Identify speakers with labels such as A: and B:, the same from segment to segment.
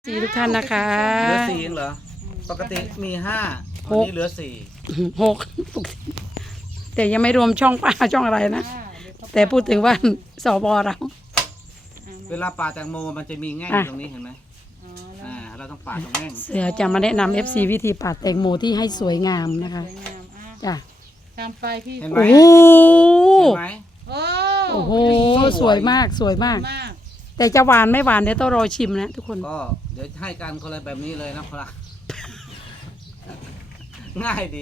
A: สี่ทุกท่านนะคะ
B: เหลือสี่เองเหรอ ปกติมีห้าวันนี้เหลือสี่
A: หกแต่ยังไม่รวมช่องป้าช่องอะไรนะ แต่พูดถึงว่าสบเรา
B: เวลาปาดแตงโมมันจะมีแง่งตรงนี้เห็นไหมเราต้องปาดตรงแง่ง
A: เสือจะมาแนะนำ FC วิธีปาดแตงโมที่ให้สวยงามนะคะจ้ะ
C: ตามไปพี่
B: เห็นไหม
A: โอ้โห
B: เห็นไหม
A: โอ้โหสวยมากสวยมาก
C: มาก
A: แต่จะหวานไม่หวานเดี๋ยวต้องรอชิมนะทุกคน
B: ก็เดี๋ยวให้กันคนละแบบนี้เลยนะครับ ง่ายดี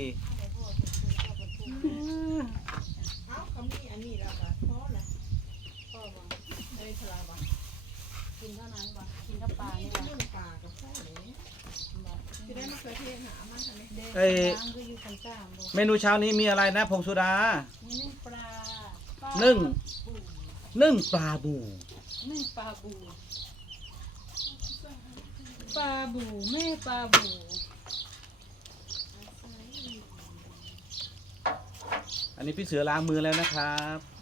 C: กินเท่านั้นบ่กินข้าวปลานี่บ่
B: เอ้ย
C: น้ำก็อยู่ข้างจ้ามบ่
B: เมนูเช้านี้มีอะไรนะพงสุดา
C: มีนึ่งปลา
B: นึ่งปลาบู
C: นึ่งปลาบูปลาบูแม่ปลาบู
B: อันนี้พี่เสือล้างมือแล้วนะครับ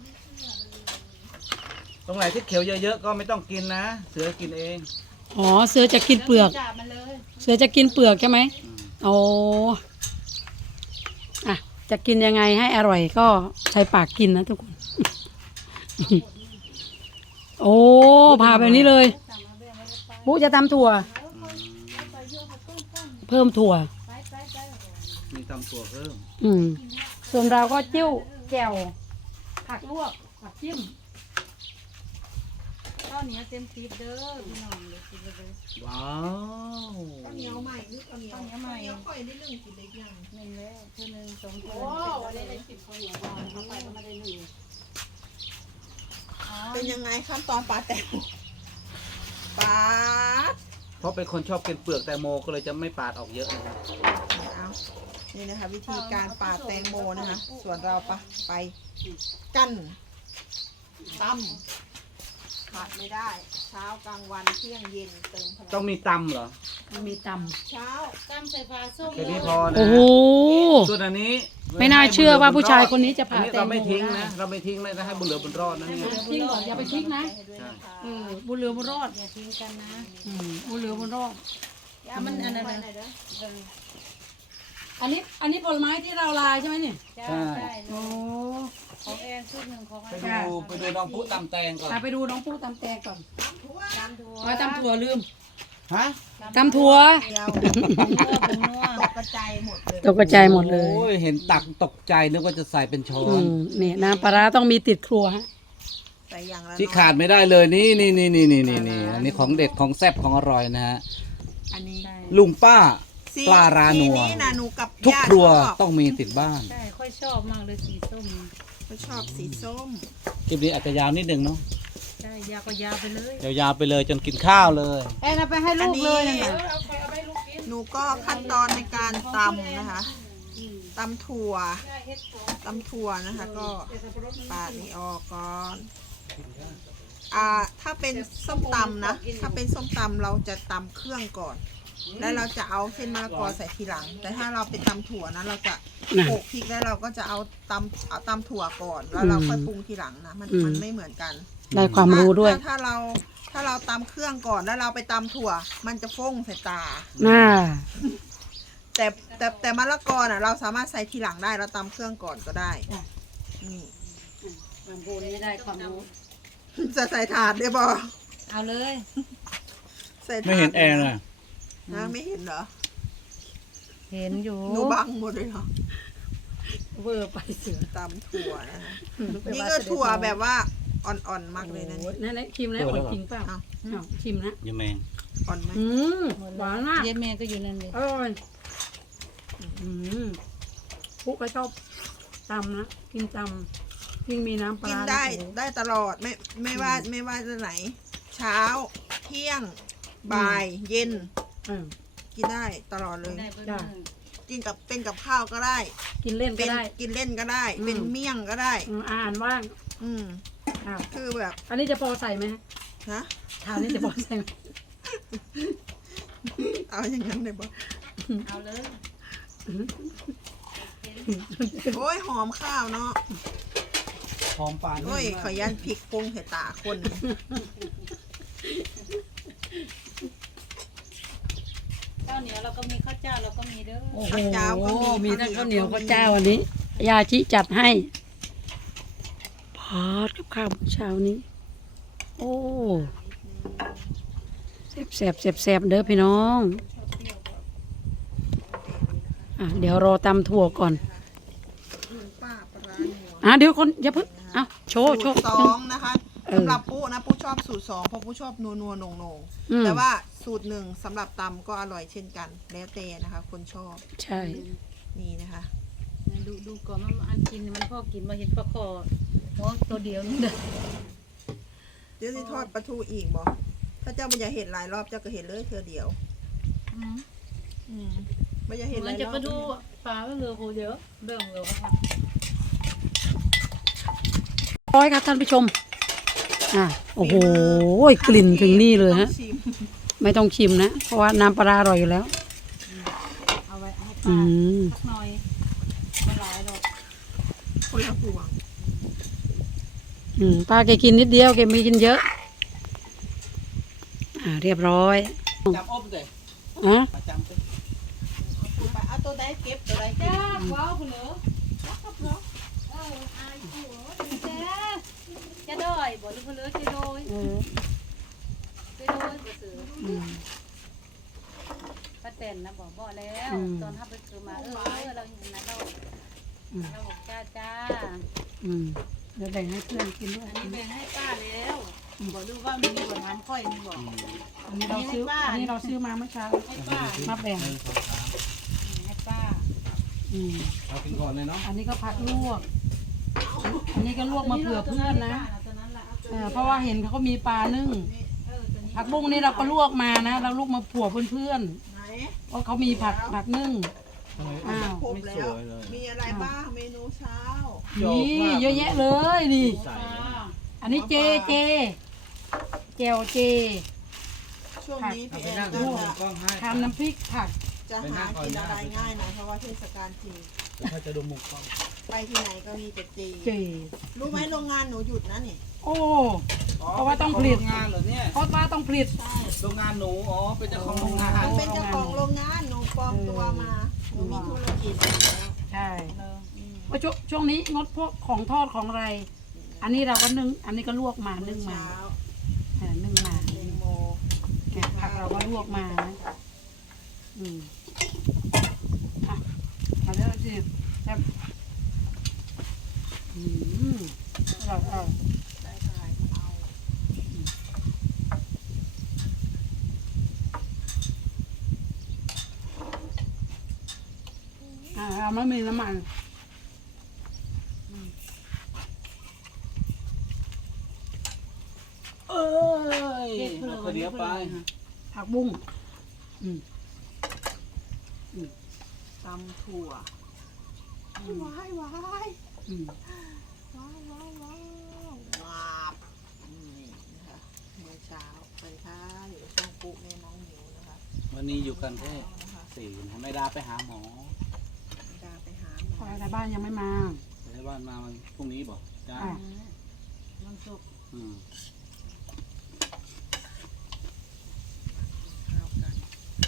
B: ตรงไหนที่เขียวเยอะๆก็ไม่ต้องกินนะ เสือกินเอง
A: อ๋อเสือจะกินเปลือก
C: จับมาเลย
A: เสือจะกินเปลือกใช่ไหมโอ้อะจะกินยังไงให้อร่อยก็ใช้ปากกินนะทุกคน โอ้ผ่าแบบนี้เลยปุ๊จะตำถั่ว เพิ่มถั่ว
B: มีตำถั่วเพิ่ม
A: ส่วนเราก็จิ้วแจ่วผักลวกผักจิ้ม
C: ข้าวเหนียวเต็มตีบเด้อพี่น้องเดี๋ยวกินไปเลย
B: ว้าว
D: ข้าวเหนียวใหม่หรือข้าวเหนียว
C: ข้าวเหนียวใหม่
D: ข้าวเหนียวค่อยได้เรื่องกินเล็กยัง
C: หนึ่งแล้วเท่านึงสองเท่า
A: โอ้
C: นึง
A: วันนี้ได้กินข้าวเหนียวมาเข้าไปก็ไม่ได้หนึ่ง
D: เป็นยังไงขั้นตอนปาดแตงโมปาด
B: เพราะเป็นคนชอบกินเปลือกแตงโมก็เลยจะไม่ปาดออกเยอะนะครับ
D: เอานี่นะคะ วิธีการปาดแตงโมนะคะ ส่วนเราไปกั้นตั้มขาดไม่ได้ เช้ากลางวันเที่ยงเย็นเติมพลัง
B: ต้องมีตำเหรอ
A: มันมีต
D: เช้า
C: ตำใส่ปลาส้ม
B: แค่นี้พอ
A: ำ
B: นะ
A: โอ้โห
B: ส่วนอันนี้
A: ไม่น่าเชื่อว่าผู้ชายคนนี้จะ
B: อัน
A: ผ่า
B: นี้
A: แต
B: เรา
A: งโม
B: ไม่ทิ้ง
A: ได้
B: นะ เราไม่ทิ้งเลยนะให้บุญเหลือบุญรอดนะเนี่ย
A: จริงเหรออย่าไปทิ้งนะ
D: ให้ด้วยนะคะ
A: บุญเหลือบุญรอด
C: อย่าทิ้งกันนะ
A: บุญเหลือบุญรอด
C: อย่ามันอันนั้น
D: ไป
C: นะ
D: ไหนเด้อ
A: อันนี้ผลไม้ที่เราลายใช่ไหมเนี่ย
C: ใช่ใช่
A: โอ้
C: ของแอนชุดหนึ่งของ
B: ไป
C: อา
B: ดูไปดูน้องปุ๊ตำแตงก่อน
A: ไปดูน้องปูตำแตงก่อน
C: ตำถั่ว
A: ตำถั่วลืม
B: ฮะ
A: ตำถั่ว
D: เดียว
C: ผงนัว
D: ตกกระจายหมดเลย
A: ตกกระจายหมดเลย
B: โอ้ยเห็นตักตกใจนึกว่าจะใส่เป็นช้อน
A: นี่น้ำปลาร้าต้องมีติดครัวฮะ
D: ใส่อย่างละ
B: ที่
D: น้อย
B: ขาดไม่ได้เลยนี่อันนี้ของเด็ดของแซ่บของอร่อยนะฮะ
D: อันนี้
B: ลุงป้า
D: สี
B: ปลารานัว
D: สีนี้นะหนูกับ
B: ทุก
D: ญาติ
B: ครัว
D: ชอบ
B: ต้องมีติดบ้าน
C: ใช่ค่อยชอบมากเลยสีส้ม
D: เขาชอบสีส้ม
B: คลิปนี้อาจจะยาวนิดนึงเนาะ
C: ใช่ยาวก็ยาวไปเลย
B: ยาวๆไปเลยจนกินข้าวเลย
A: แอนเอาไปให้ลูกเลยนะ
D: หนูก็ขั้นตอนในการตำนะคะตำถั่วนะคะ ก็ปาดนี่ออกก่อนถ้าเป็นส้มตำนะ ถ้าเป็นส้มตำเราจะตำเครื่องก่อน แล้วเราจะเอาเส้นมะละกอใส่ทีหลัง แต่ถ้าเราไปตำถั่วนะเราจะโขลกพริกแล้วเราก็จะเอาตำถั่วก่อน แล้วเราค่อยปรุงทีหลังนะมันไม่เหมือนกัน
A: ได้ความรู้ด้วย
D: ถ้าเราตำเครื่องก่อนแล้วเราไปตำถั่ว มันจะฟ้งใส่ตา
A: น่า
D: แต่มะละกอน่ะเราสามารถใส่ทีหลังได้เราตำเครื่องก่อนก็ได้นี่
A: ความรู้นี้ได้ความรู้
D: จะใส่ถาดได้บ่
C: เอาเลย
D: ใส่ถาด
B: ไม่เห็นแอร์เลย
D: นะไม่เห็นเหรอ
C: เห็นอยู่
D: หนูบังหมดเลยเหรอ
A: เวอร์ไปเสือ
D: ตำถั่วนะคะนี่ก็ถั่วแบบว่าอ่อนๆมากเลยนะนี่
A: นั่นแหละชิมแล้วอดจริงเปล่า
D: อ้าว
A: อ้าวชิมนะ
B: ยาแมง
D: อ่อนไหม
A: หวานมาก
C: เย็นแม่ก็อยู่นั่นเลย
A: อร่อยปุ๊กก็ชอบตำนะกินตำยิ่งมีน้ำปลา
D: กิน
A: ร้า
D: ได้
A: โอ้โห
D: ได้ตลอดไม่ว่าจะไหน เช้า เที่ยง บ่าย เย็น
A: เออ
D: กินได้ตลอดเลย
C: ได้เพิ่ม
A: จ้ะ
D: กินกับเป็นกับข้าวก็ได้
A: กินเล่น
D: เป็
A: ก็
D: น
A: ได้
D: กินเล่นก็ได้ เป็นเมี่ยงก็ได้
A: อาหารว่าง
D: อืม
A: อ้าว
D: คือแบบ
A: อันนี้จะพอใส่ไหมฮะ
D: ฮะ
A: ทานนี้จะพอใส่ไหม
D: เอาอย่างนั้นเลยบ่
C: เอาเลย
D: โอ้ยหอมข้าวเนาะ
B: หอมปลา
D: โอ้ยขอยันพริกปรุงใส่ตาคน
C: าวเหนียวเราก็มีข้าวเจ้าเราก็มีเด้อ
A: โอ้โห
D: ข้าวเจ้าก็มี
A: มีทั้งข้าวเหนียวข้าวเจ้าวันนี้ ยาชิจัดให้พอดกับข้าวเช้านี้ โอ้แซ่บเด้อพี่น้องเดี๋ยวรอตำถั่วก่อน
D: ลุงป้าปลาร้าหนัว
A: เดี๋ยวคนอย่าเพิ่งโชว์
D: สูตรสองนะคะ
A: เออ
D: สำหรับปุ๊นะปุ๊ชอบสูตรสองเพราะปุ๊ชอบนัวนัวๆหนงหนงๆ
A: อืม
D: แต่ว่าสูตรหนึ่งสำหรับตำก็อร่อยเช่นกัน แล้วแต่นะคะ คนชอบ
A: ใช่
D: นี่นะคะ
C: ดูก่อนมันอันกินมันพ่อกินมาเห็นปลาคอโอ้ตัวเดียวนี่เด้อ
D: เดี๋ยวสิทอดปลาทูอีกบ่ถ้าเจ้าไม่อยากเห็นหลายรอบเจ้าก็เห็นเลยเธอเดียว ไม่อยากเห็นห
C: มั
D: ลาน ย
C: จะ
D: รอบ
C: ไปดูปลาไม่เหลือโหเยอะเรื่องเหลือค่ะ
A: ร้อยครับท่านผู้ชมโอ้โหกลิ่นถึงนี่เลยฮะ
D: ต้องชิม
A: ไม่ต้องชิมนะ เพราะว่าน้ำปลาร้าอร่อยอยู่แล้ว
C: เอาไว้ให้
A: อื
C: ป้าม สักหน่อยไม่หลายหรอก
D: คนละห่วง
A: ป้าแกกินนิดเดียวแกไม่กินเยอะเรียบร้อย
B: จำอบเลย
A: อ๋อ
B: มาจำไป
D: เอาตัวใดเก็บตัวใดเก็
C: จ้า
D: บ
C: ว้าวคุณเหรออายผัวจะดอยบ่หรือคุณเหลือจะดอยจะดอยบ่ซื้อป้าแตนนะบอกแล้วตอนทับไปคือมาเราเห็นนะเราบอกจ้า
A: เดี๋ยวแบ่งให้เพื่อนกินด้วย
C: อันนี้แบ่งให้ป้าแล้วบอกดูว่ามีบ่น้ำค่อยมีบอก
A: อันนี้เราซื้อมาเมื่อเช้า
C: ให้ป้า
A: มาแบ่ง
C: ให้ป้า
B: เอากินก่อนเลยเนาะ
A: อันนี้ก็ผักลวก อันนี้ก็ลวกมาเผื่อเพื่อนนะเพราะว่าเห็นเขาก็มีปลานึ่งผักบุ้งนี่เราก็ลวกมานะ เราลวกมาผัวเพื่อน
D: ไหน
A: ๆเพราะเขามีผักนึ่ง อ้าว
D: ครบแล้ว มีอะไรบ้างเมนูเช้า
A: นี่เยอะแยะเลยนี่
B: ใส่
A: อันนี้เจแจวเจ
D: ช่วงนี้
B: เอา
D: พี่
B: ไป
D: แอ
B: นั่
D: น
B: ง
D: ก็
B: ดู
D: จะ
B: กล้องให้
A: ทำน้ำพริกผัก
D: จะหากินอะไรง่ายหน่อยเพราะว่าเทศกาลจีน
B: ถ้าจะดูมุมกล้อง
D: ไปที่ไหนก็มีแต่จี
A: เจ
D: รู้ไหมโรงงานหนูหยุดนะนี่
A: โอ้ เพราะว่าต้องผลิต
B: โรงงานเหรอเนี่ย
A: เพราะว่าต้องผลิต
D: ใช่
B: โรงงานหนูอ๋อเป็นเจ้าของโรงงาน
D: หนูเป็นเจ้าของโรงงานหนูปลอมตัวมาหนูมีธุรกิจแล้ว
A: ใช่เพราะช่วงนี้งดพวกของทอดของอะไร อันนี้เราก็นึ่ง อันนี้ก็ลวกมานึ่งมา
D: เช้า
A: นึ่งมา
D: เดโม
A: ผักเราก็ลวกมานะมาเรื่อยสิแซ่บอร่อย
D: ได้ถ่ายเอา
A: เราไม่มีน้ำมัน
B: เอ้ยเอาเดี๋ยวไป
A: ผักบุ้ง
D: ตำถั่วว้ายว้ายว้ายว้าวว้าวว้าวว้าวนี่นะคะเมื่อเช้าไปค่ะอยู่ช่องปุ๊แม่น้องหมิวนะคะ
B: วันนี้อยู่กันแค่สี่นะไม่ได้ไปหาหมอ
D: ดาไปหาหม
A: พ
D: อ
A: อแต่บ้านยังไม่มา
B: ไปบ้านมาวันพรุ่งนี้บอกจ้า
C: มันสุก
B: อืม
D: ข้าวกัน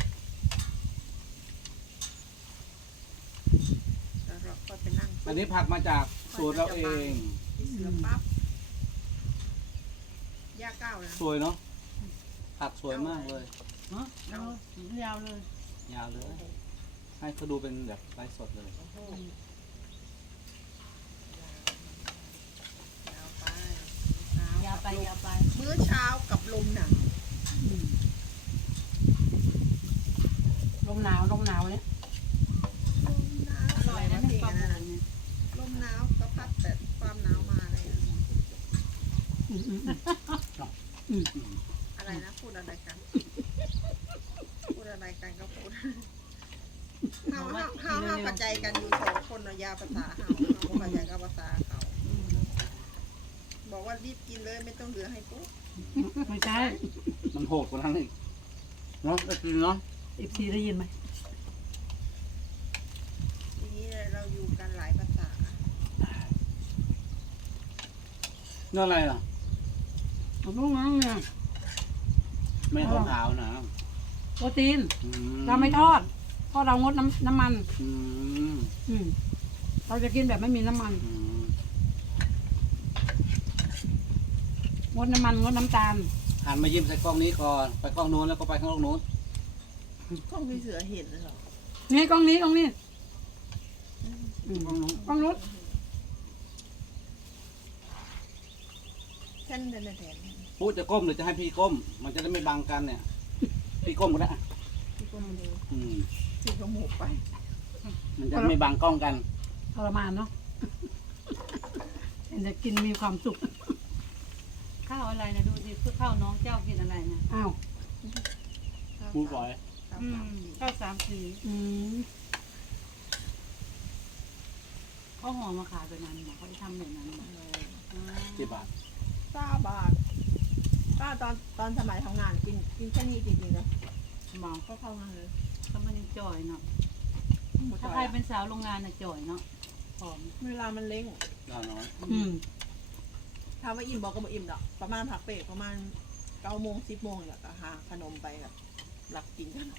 D: แล้วเราก็ไปนั่ง
B: อันนี้ผักมาจากสวนเราเอง
D: ที่เสือปั๊บย่าก้าวนะ
B: สวยเนาะผักสวยมากเลย
C: เนาะยาวเลย
B: ยาวเลย ให้เขาดูเป็นแบบไลฟ์สดเลย
D: ยาวไป
C: ยาวไป
D: มื้อเช้ากับลมหนาว
A: ลมหนาวเนี่ย
D: ลมหนาว
C: อร่อยนะ
D: เพลง
C: ปลา
D: อัน
C: ห
D: นั้น
C: มู
D: น่ะ
C: เนี่ย
D: ลมหนาวก็พัดแต่ความหนาวมาเลยอะอะไรนะพูดอะไรกัน พูดอะไรกันก็พูดเฮาปัจจัยกันอยู่สองคนเนาะยาภาษาเฮาปัจจัยกับภาษาเขา บอกว่ารีบกินเลยไม่ต้องเหลือให้ปุ๊บ
A: ไม่ใช่
B: มันโหดกว่านั้นอีกเนาะก็กินเนาะ
A: FC ได้ยินไหม
D: ทีนี้เราอยู่กันหลายภาษา
B: นั่นอะไรล่ะ
A: ผมต้องงั้นเนี่ย
B: ไม่ขาวๆนะ
A: โปรตีน
B: อื
A: เราไม่ทอดเพราะเรางดน้ำมัน
B: อืม
A: เราจะกินแบบไม่มีน้ำมัน
B: อืม
A: งดน้ำมันงดน้ำตาล
B: หันมายิ้มใส่กล้องนี้ก่อนไปกล้องโน้นแล้วก็ไปข้างโน้น
D: กล้องพี่เสือเห็นเลยเหรอ
A: นี่กล้องนี้อืม
B: กล้องโน้น
A: กล้องนู้น
D: แท่นแทนแทน
B: พูดจะก้มหรือจะให้พี่ก้ม มันจะได้ไม่บังกันเนี่ย พี่ก้มก็ได้อะ
D: พี่ก็มาดู
B: อืม
D: พี่ก็หมูไป
B: มันจะไม่บังกล้องกัน
A: ทรมานเนาะ เห็นจะกินมีความสุข
C: ข้าวอะไรนะดูสิคือข้าวน้องเจ้ากินอะไรนะ
A: อ้าว
B: พูดบ่อย
C: ข้าวสามสี
A: อืม
C: เขาห่อมาขายแบบนั้นหมอเขาจะทำแบบนั้นหมอ
B: กี่บาท
D: 9 บาทป้าตอนสมัยทำงานกินแค่นี้จริงๆนะ
C: หมอ
D: ก็เข้างานเลย
C: เขามันยังจ่อยเนาะ
D: หมด
C: ถ้า
D: จอย
C: ใครเป็นสาวโรงงานน่ะจ่อยเนาะหอม
D: เวลามันเล้ง
B: เราน้อย
D: ถามว่าอิ่มบอกก็บอกอิ่มดอกประมาณพักเบรกประมาณ9 โมง 10 โมงเนี่ยก็หาขนมไปแบบหลักกินกัน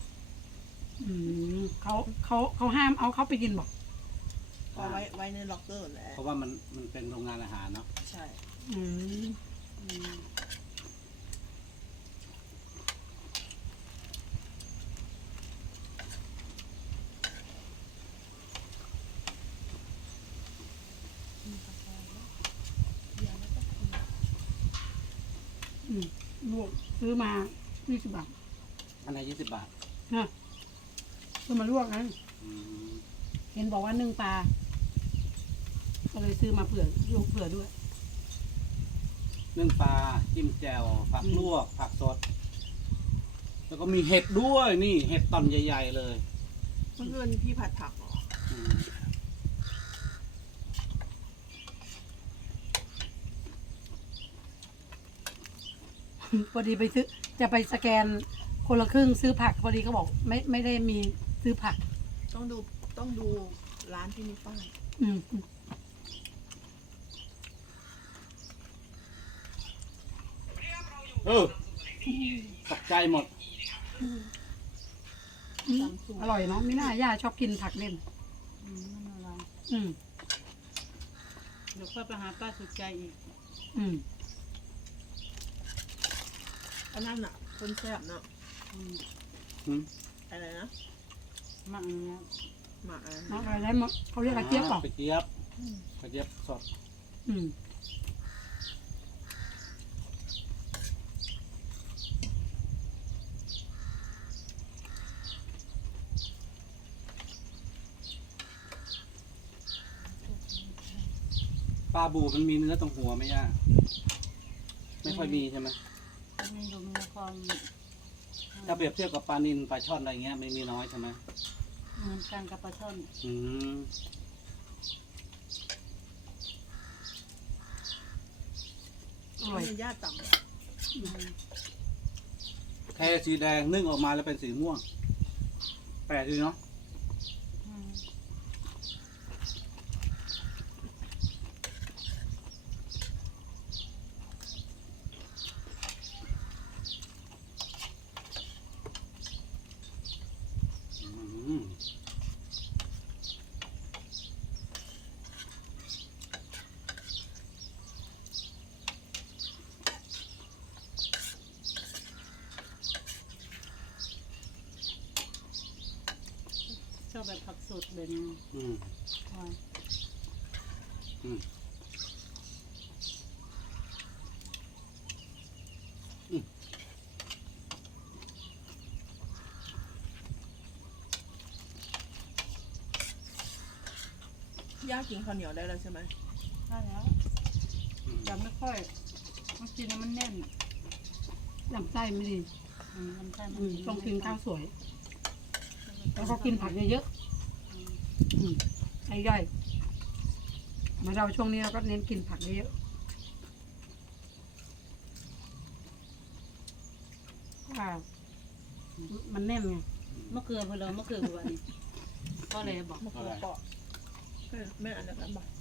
A: เขาห้ามเอาเขาไปกินบอก
D: ก็ไว้ในล็อกเกอร์แหละ
B: เพราะว่ามันเป็นโรงงานอาหารเนาะ
D: ใช่
A: อืม
C: อืม
A: ลวกซื้อมา20 บาท
B: อันไหน20 บาท
A: นะซื้อมาลวกนะ
B: อืม
A: เห็นบอกว่านึ่งปลา ก็เลยซื้อมาเผื่อลวกเผื่อด้วย
B: นึ่งปลาจิ้มแจ่วผักลวกผักสด แล้วก็มีเห็ดด้วยนี่เห็ดตอนใหญ่ๆเลย
D: เมื่อคืนพี่ผัดผักเหรอ
B: อืม
A: พอดีไปซื้อจะไปสแกนคนละครึ่งซื้อผัก พอดีเขาบอกไม่ได้มีซื้อผัก
D: ต้องดูร้านที่มีป้าย
A: อืม
B: ตกใจหมด
A: อร่อยเนาะไม่น่าย่าชอบกินผักเล่น
C: นั่นอะไร
A: อืม
C: เดี๋ยวค่อยไปหาป้าสุดใจอีก
A: อืม
D: อันนั้นอ่ะคนแซ่บเนาะ
C: อืม
D: อะไรนะ
C: มากอย่างเงี้ย
D: หมาอะไร
A: น้องอะไรนะเขาเรียกกระเจี๊ยบเปล่าก
B: ระเจี๊ยบกระเจี๊ยบสด
A: อืม
B: ปลาบูมันมีเนื้อตรงหัวไหมย่าไม่ค่อยมีใช่ไหม
C: มีดูมีความ
B: ถ้าเปรียบเทียบกับปลานิลปลาช่อนอะไรเงี้ยไม่มีน้อยใช่ไหม
C: เหมือนกันกับปลาช่อน
B: อืม
A: อร่อย
D: มีญาติต่ำ
B: แค่สีแดงนึ่งออกมาแล้วเป็นสีม่วงแปลกดีเนาะ
C: อืม
B: อืม
C: ชอบแบบผักสดแบบนี้
B: อืม
C: อร่อย
B: อืม
D: ย่ากินข้าวเหนียวได้แล้วใช่ไหม
C: ได้แล้ว
B: อืม
C: จำไม่ค่อยมันกินแล้วมันแน่น
A: ลำไส้ไม่ดี
C: ลำไส้มั
A: ต้องกินข้าวสวย แล้วก็กินผักเยอะๆให้ย่อยเหมื่อนเราช่วงนี้เราก็เน้นกินผักเยอะๆว่ามันแน่นไง
C: มะเขือเพลอมะเขือวันนี้ก็เลยบอก
D: มะเขือเปาะแม่อันนั้นบอก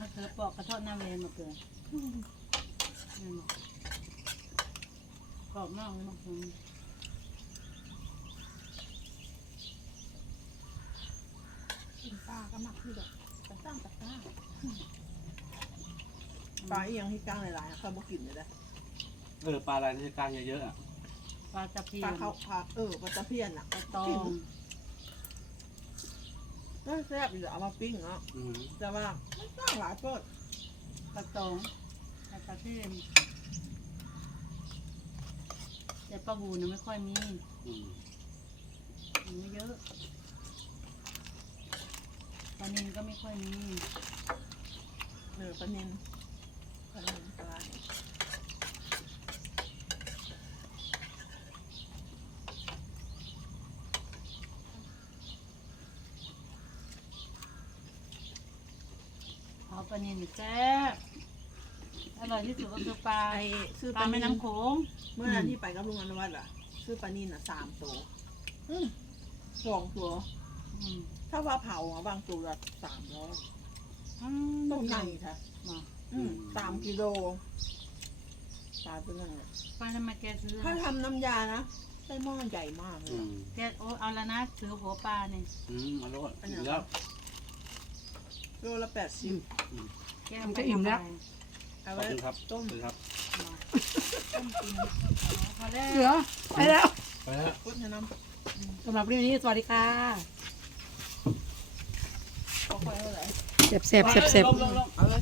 C: มะเขือปอกกระทอดหน้าเวนมะเขือปอกมากเลยมะเขือ
D: กินปลาก็มักที่แบบกระตั้งกระตั้งปลาอีหยังที่กลางหลายๆเขาบอกกินเลยนะ
B: ปลาอะไรที่กลางเยอะๆอ่ะ
C: ปลาตะเพีย
D: ปลาน เขาปลาปลาตะเพียนอ่ะ
C: ปลาตอง
D: น่าแซ่บอยู่เอามาปิ้งเนาะ
B: อืม
D: แต่ว่ามันตั้งหลายเปิด
C: ปลาตองปลาตะเพียนแต่ปลาบูน่ะไม่ค่อยมี
B: อืม
C: ไม่เยอะปลานิลก็ไม่ค่อยมี
D: ปลาเนินปลาเนินปลา
C: เอาปลานิลแซ่บอร่อยที่สุดก็คือปลา
D: ไอ้ซื้อ
C: ป
D: ป
C: ลา
D: ลา
C: แม่
D: เนิน
C: น้ำโขง
D: เมื่อนั้นที่ไปกับลุงอนุวัฒน์อ่ะซื้อปลานิน3 ตัว2 ตัว
C: อืม
D: ถ้าว่าเผาอ่ะบางตัวละ300ต้องใหญ่ค่ะ
C: มา
D: 3 กิโลปลาตัวนั้นน่ะ
C: ปลาทำไมแกซื้อ
D: ถ้าทำน้ำยานะใส่หม้อใหญ่มากเล
B: อื
D: ย
B: ม
C: แกโอ้เอาละนะซื้อหัวปลาเนี่ย
B: อร่อยแล้ว
D: โลละ80
C: แก
A: มันก็อิ่มแล้ว
D: เอา
B: ขอบ
D: ไว้
B: คุณครับ
D: ต้ม
B: ขอบคุณครับ
D: ต้มกิน
C: พอแล้ว
A: เหลือไปแล้ว
B: ไปแล้ว
D: พุทธน้
A: สำหรับวันนี้สวัสดีค่ะ
D: ำขอคอยเท่าไหร่
A: เสบ
B: ลง
D: เอาเล